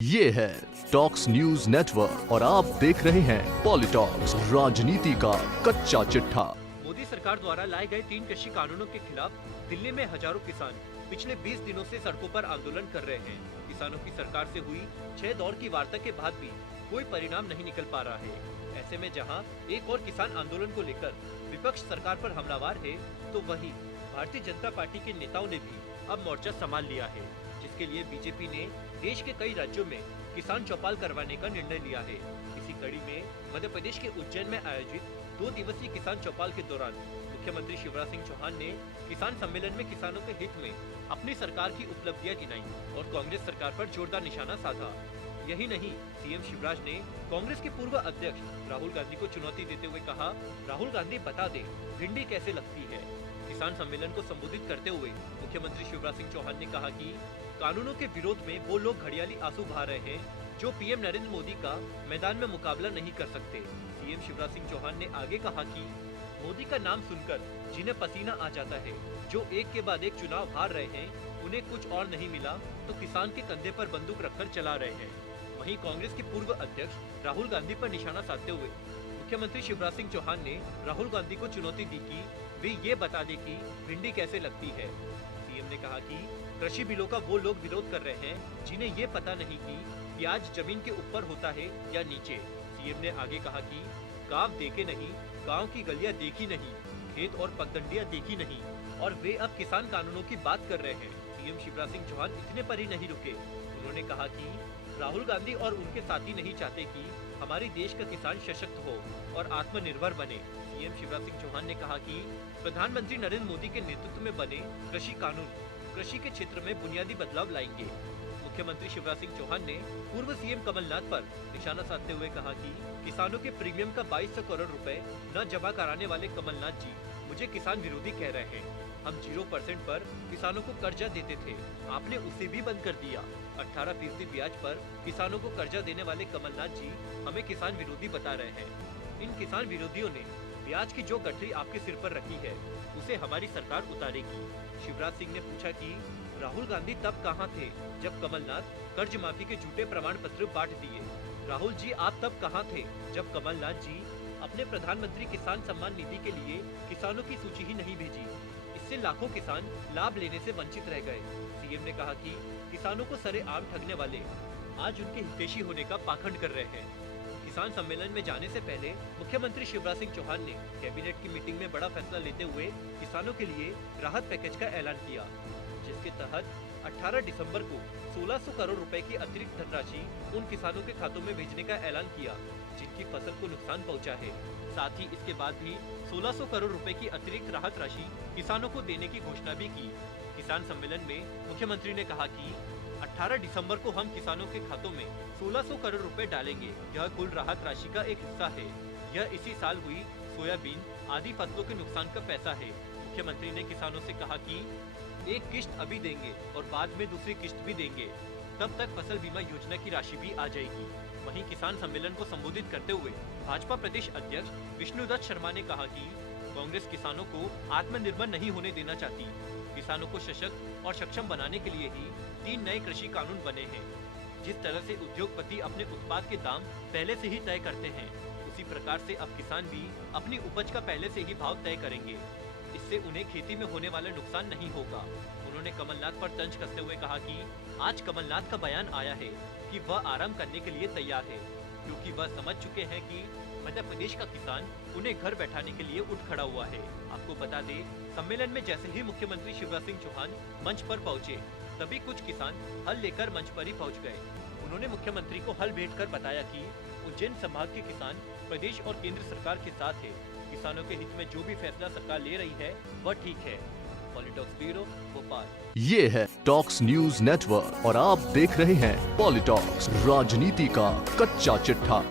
ये है talks news network और आप देख रहे हैं पॉलिटॉक्स, राजनीति का कच्चा चिट्ठा। मोदी सरकार द्वारा लाए गए 3 कृषि कानूनों के खिलाफ दिल्ली में हजारों किसान पिछले 20 दिनों से सड़कों पर आंदोलन कर रहे हैं। किसानों की सरकार से हुई 6 दौर की वार्ता के बाद भी कोई परिणाम नहीं निकल पा रहा है। ऐसे में जहां एक और किसान आंदोलन को लेकर विपक्ष सरकार पर हमलावर है, तो वहीं भारतीय जनता पार्टी के नेताओं ने भी अब मोर्चा संभाल लिया है, जिसके लिए बीजेपी ने देश के कई राज्यों में किसान चौपाल करवाने का निर्णय लिया है। इसी कड़ी में मध्य प्रदेश के उज्जैन में आयोजित 2 दिवसीय किसान चौपाल के दौरान मुख्यमंत्री शिवराज सिंह चौहान ने किसान सम्मेलन में किसानों के हित में अपनी सरकार की उपलब्धियां गिनाई और कांग्रेस सरकार पर जोरदार निशाना साधा। यही नहीं, सीएम शिवराज ने कांग्रेस के पूर्व अध्यक्ष राहुल गांधी को चुनौती देते हुए कहा, राहुल गांधी बता दे भिंडी कैसे लगती है। किसान सम्मेलन को संबोधित करते हुए मुख्यमंत्री शिवराज सिंह चौहान ने कहा कि कानूनों के विरोध में वो लोग घड़ियाली आंसू बहा रहे हैं जो पीएम नरेंद्र मोदी का मैदान में मुकाबला नहीं कर सकते। सीएम शिवराज सिंह चौहान ने आगे कहा कि मोदी का नाम सुनकर जिन्हें पसीना आ जाता है, जो एक के बाद एक चुनाव हार रहे हैं, उन्हें कुछ और नहीं मिला तो किसान के कंधे पर बंदूक रखकर चला रहे हैं। वहीं कांग्रेस के पूर्व अध्यक्ष राहुल गांधी पर निशाना साधते हुए मुख्यमंत्री शिवराज सिंह चौहान ने राहुल गांधी को चुनौती दी कि वे ये बता दे कि भिंडी कैसे लगती है। सीएम ने कहा कि कृषि बिलों का वो लोग विरोध कर रहे हैं जिन्हें ये पता नहीं कि प्याज जमीन के ऊपर होता है या नीचे। सीएम ने आगे कहा कि गांव देखे नहीं, गांव की गलियां देखी नहीं, खेत और पगडंडियां देखी नहीं, और वे अब किसान कानूनों की बात कर रहे हैं। सीएम शिवराज सिंह चौहान इतने पर ही नहीं रुके। उन्होंने कहा कि राहुल गांधी और उनके साथी नहीं चाहते कि हमारे देश का किसान सशक्त हो और आत्मनिर्भर बने। सीएम शिवराज सिंह चौहान ने कहा कि प्रधानमंत्री नरेंद्र मोदी के नेतृत्व में बने कृषि कानून कृषि के क्षेत्र में बुनियादी बदलाव लाएंगे। मुख्यमंत्री शिवराज सिंह चौहान ने पूर्व सीएम कमलनाथ पर निशाना साधते हुए कहा कि किसानों के प्रीमियम का 2200 करोड़ रुपए न जमा कराने वाले कमलनाथ जी मुझे किसान विरोधी कह रहे हैं। हम 0% पर किसानों को कर्जा देते थे, आपने उसे भी बंद कर दिया। 18% ब्याज पर किसानों को कर्जा देने वाले कमलनाथ जी हमें किसान विरोधी बता रहे हैं। इन किसान विरोधियों ने ब्याज की जो गठरी आपके सिर पर रखी है, उसे हमारी सरकार उतारेगी। शिवराज सिंह ने पूछा कि राहुल गांधी तब कहां थे जब कमलनाथ कर्ज माफी के झूठे प्रमाण पत्र बांट दिए। राहुल जी, आप तब कहां थे जब कमलनाथ जी अपने प्रधानमंत्री किसान सम्मान निधि के लिए किसानों की सूची ही नहीं भेजी। इससे लाखों किसान लाभ लेने से वंचित रह गए। सीएम ने कहा कि किसानों को सरेआम ठगने वाले आज उनके हितैषी होने का पाखंड कर रहे हैं। किसान सम्मेलन में जाने से पहले मुख्यमंत्री शिवराज सिंह चौहान ने कैबिनेट की मीटिंग में बड़ा फैसला लेते हुए किसानों के लिए राहत पैकेज का ऐलान किया, जिसके तहत 18 दिसंबर को 1600 करोड़ रुपए की अतिरिक्त धनराशि उन किसानों के खातों में भेजने का ऐलान किया जिनकी फसल को नुकसान पहुंचा है। साथ ही इसके बाद भी 1600 करोड़ रुपए की अतिरिक्त राहत राशि किसानों को देने की घोषणा भी की। किसान सम्मेलन में मुख्यमंत्री ने कहा कि 18 दिसंबर को हम किसानों के खातों में 1600 करोड़ रुपए डालेंगे। यह कुल राहत राशि का एक हिस्सा है। यह इसी साल हुई सोयाबीन आदि फसलों के नुकसान का पैसा है। मुख्यमंत्री ने किसानों से कहा कि एक किश्त अभी देंगे और बाद में दूसरी किश्त भी देंगे, तब तक फसल बीमा योजना की राशि भी आ जाएगी। वहीं किसान सम्मेलन को संबोधित करते हुए भाजपा प्रदेश अध्यक्ष विष्णुदत्त शर्मा ने कहा कि कांग्रेस किसानों को आत्मनिर्भर नहीं होने देना चाहती। किसानों को सशक्त और सक्षम बनाने के लिए ही 3 नए कृषि कानून बने हैं। जिस तरह से उद्योगपति अपने उत्पाद के दाम पहले से ही तय करते हैं, उसी प्रकार से अब किसान भी अपनी उपज का पहले से ही भाव तय करेंगे। इससे उन्हें खेती में होने वाला नुकसान नहीं होगा। उन्होंने कमलनाथ पर तंज कसते हुए कहा कि आज कमलनाथ का बयान आया है कि वह आराम करने के लिए तैयार है, क्योंकि वह समझ चुके हैं कि मध्य प्रदेश का किसान उन्हें घर बैठाने के लिए उठ खड़ा हुआ है। आपको बता दें, सम्मेलन में जैसे ही मुख्यमंत्री शिवराज सिंह चौहान मंच पर पहुंचे, तभी कुछ किसान हल लेकर मंच पर ही पहुंच गए। उन्होंने मुख्यमंत्री को हल भेंट कर बताया कि उज्जैन संभाग के किसान प्रदेश और केंद्र सरकार के साथ है। किसानों के हित में जो भी फैसला सरकार ले रही है वह ठीक है। पॉलिटॉक्स ब्यूरो, भोपाल। ये है टॉक्स न्यूज नेटवर्क और आप देख रहे हैं पॉलिटॉक्स, राजनीति का कच्चा चिट्ठा।